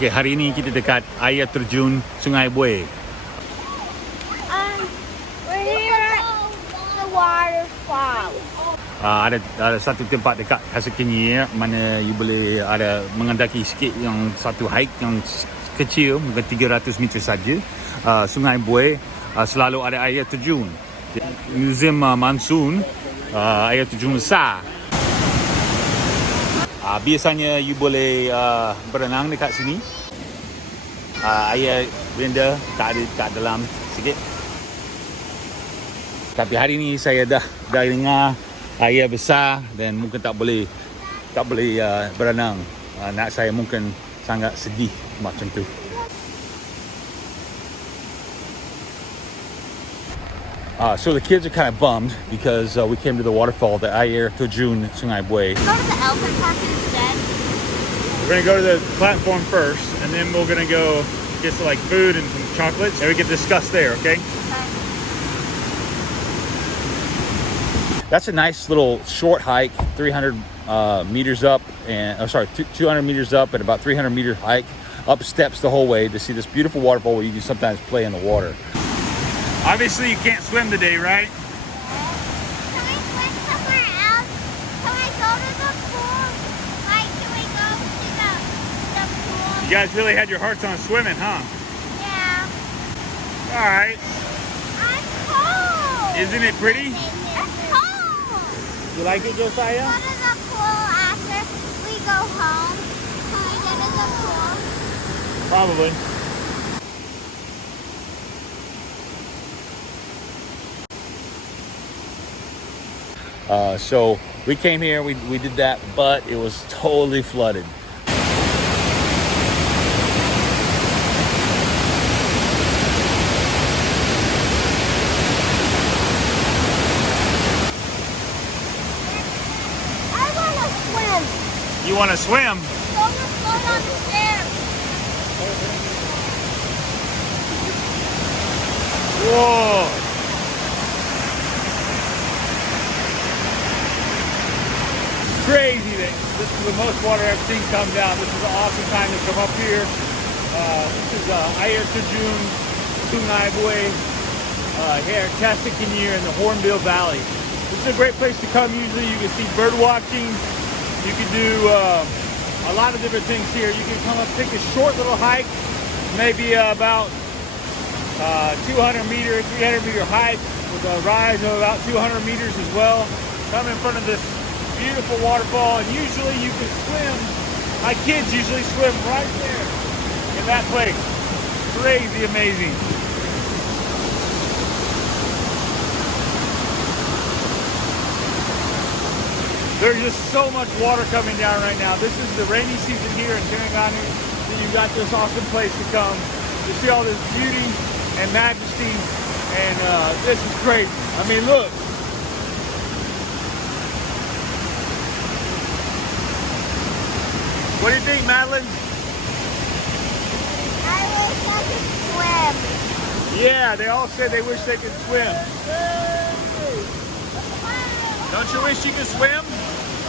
Okey, hari ini kita dekat air terjun Sungai Buweh. We're here at the waterfall. Ada satu tempat dekat Tasik Kenyir mana you boleh ada mengendaki sikit yang satu hike yang kecil, mungkin 300 meter saja. Sungai Buweh selalu ada air terjun. Musim monsoon, air terjun besar. Biasanya you boleh berenang dekat sini. Air rendah, tak ada kat dalam sikit. Tapi hari ni saya dah dengar air besar dan mungkin tak boleh berenang. Nak saya mungkin sangat sedih macam tu. So the kids are kind of bummed because we came to the waterfall, the air terjun Sungai Buweh. Go to the elephant park instead. We're gonna go to the platform first, and then we're gonna go get some like food and some chocolates, and we can discuss there. Okay? That's a nice little short hike, 300 meters up, and 200 meters up, and about 300 meter hike up steps the whole way to see this beautiful waterfall where you can sometimes play in the water. Obviously, you can't swim today, right? Can we swim somewhere else? Can we go to the pool? Like, can we go to the pool? You guys really had your hearts on swimming, huh? Yeah. All right. I'm cold. Isn't it pretty? It's cold. You like it, Josiah? Go to the pool after we go home. Can we go to the pool? Probably. So we came here, we did that, but it was totally flooded. I want to swim. You want to swim? Go to float on the stairs. Whoa! Crazy that this is the most water I've seen come down. This is an awesome time to come up here. This is air terjun Sungai Buweh here at Tasik Kenyir in the Hornbill Valley. This is a great place to come. Usually you can see bird watching. You can do a lot of different things here. You can come up, take a short little hike, maybe about 200 meter, 300 meter hike with a rise of about 200 meters as well. Come in front of this beautiful waterfall, and usually you can swim. My kids usually swim right there in that place. Crazy amazing. There's just so much water coming down right now. This is the rainy season here in Terjun, so you've got this awesome place to come to see all this beauty and majesty, and this is crazy. I mean, look. What do you think, Madeline? I wish I could swim. Yeah, they all said they wish they could swim. Don't you wish you could swim?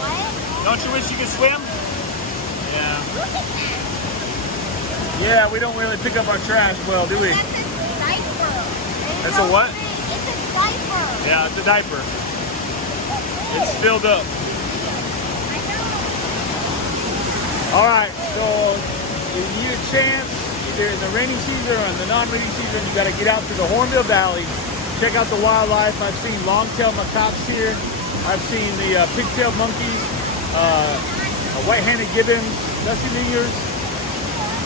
What? Don't you wish you could swim? Yeah. Look at that. Yeah, we don't really pick up our trash well, do we? That's a diaper. That's a what? It's a diaper. Yeah, it's a diaper. It's filled up. I know. All right, so if you need a chance, either in the rainy season or in the non-rainy season, you got to get out to the Hornbill Valley, check out the wildlife. I've seen long-tailed macaques here. I've seen the pigtail monkeys, white-handed gibbons, dusty mingers,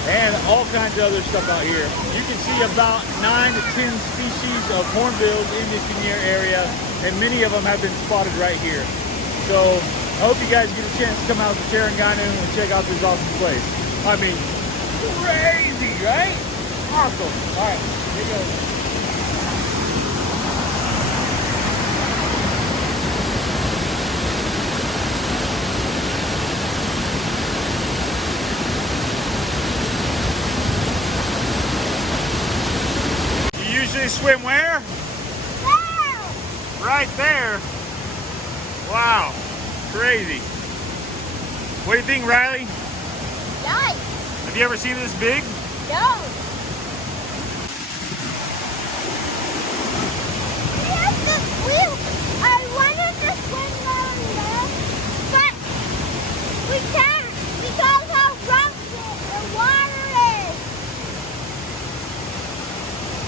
and all kinds of other stuff out here. You can see about 9 to 10 species of hornbills in the Kenyir area, and many of them have been spotted right here. So I hope you guys get a chance to come out to Terjun and check out this awesome place. I mean, crazy, right? Awesome. All right, here you go. You usually swim where? There. Right there. Wow, crazy. What do you think, Riley? Yikes. Have you ever seen this big? No. I wanted to swim down there, but we can't because how rough the water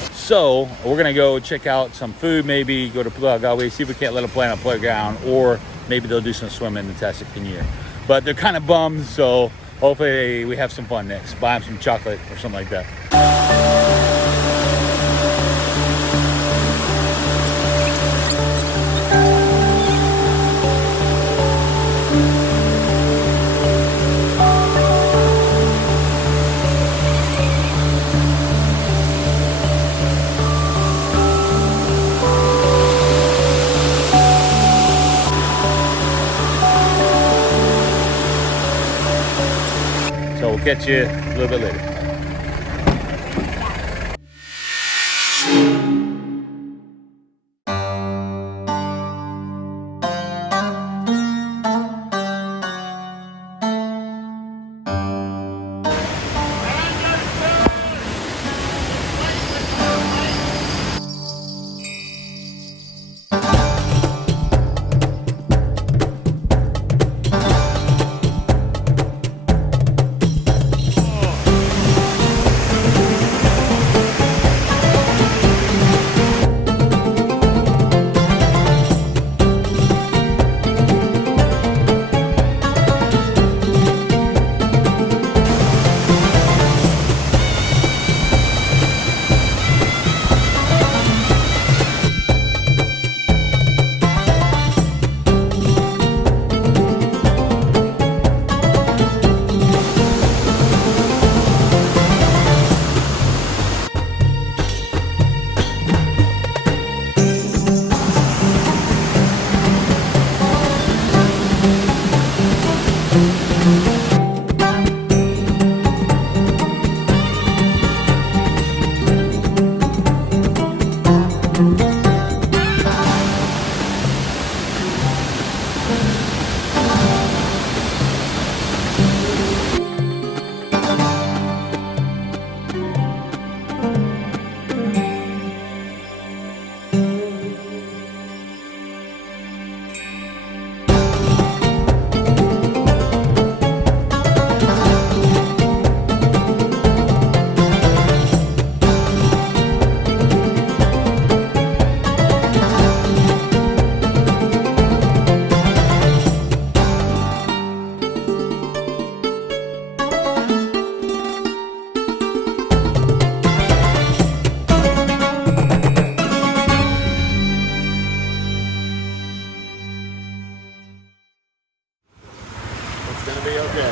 is. So we're gonna go check out some food, maybe go to Pulau Gawi, see if we can't let them play on a playground, or maybe they'll do some swimming in the Tasik Kenyir. But they're kind of bummed, so hopefully we have some fun next. Buy them some chocolate or something like that. So we'll catch you a little bit later.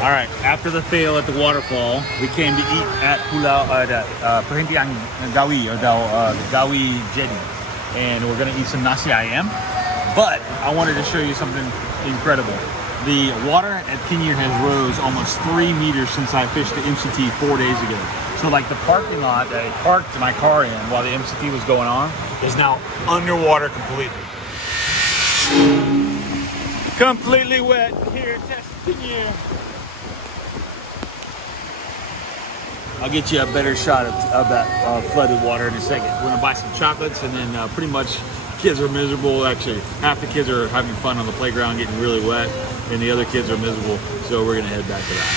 All right, after the fail at the waterfall, we came to eat at Pulau Perhentian Gawi, or the Gawi Jetty. And we're gonna eat some nasi ayam. But I wanted to show you something incredible. The water at Kenyir has rose almost 3 meters since I fished the MCT 4 days ago. So like the parking lot that I parked my car in while the MCT was going on is now underwater completely. Completely wet here at Kenyir. I'll get you a better shot of that flooded water in a second. We're gonna buy some chocolates, and then pretty much kids are miserable. Actually, half the kids are having fun on the playground getting really wet, and the other kids are miserable. So we're gonna head back to that.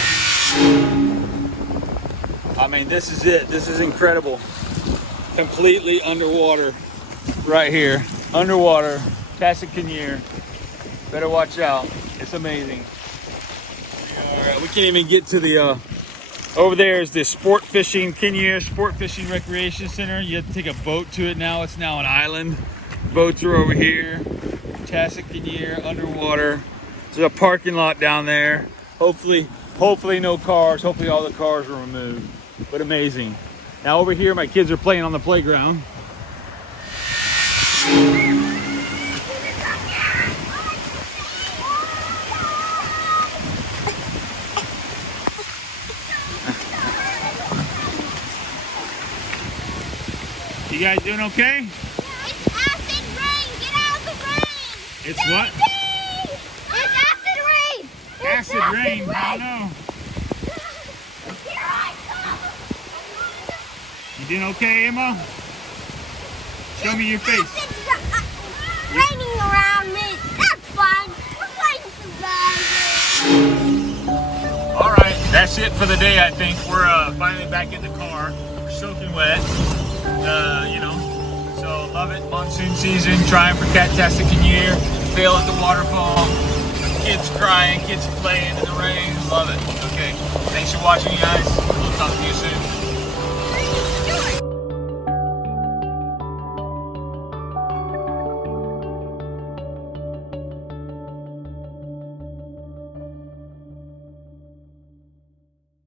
I mean, this is it. This is incredible. Completely underwater right here. Underwater, Tasik Kenyir. Better watch out. It's amazing. We can't even get to the over there is the sport fishing, Kenyir Sport Fishing Recreation Center. You have to take a boat to it now. It's now an island. Boats are over here. Tasik Kenyir, underwater. There's a parking lot down there. Hopefully no cars. Hopefully all the cars are removed. But amazing. Now over here, my kids are playing on the playground. You guys doing okay? It's acid rain. Get out of the rain. It's what? It's acid rain. Acid rain. I don't know. Here I doing okay, Emma? Show me your face. It's raining around me. That's fun. We're playing some Banjir. All right, that's it for the day. I think we're finally back in the car. We're soaking wet. You know, so love it. Monsoon season. Trying for Tasik Kenyir. Fail at the waterfall. Kids crying. Kids playing in the rain. Love it. Okay. Thanks for watching, you guys. We'll talk to you soon.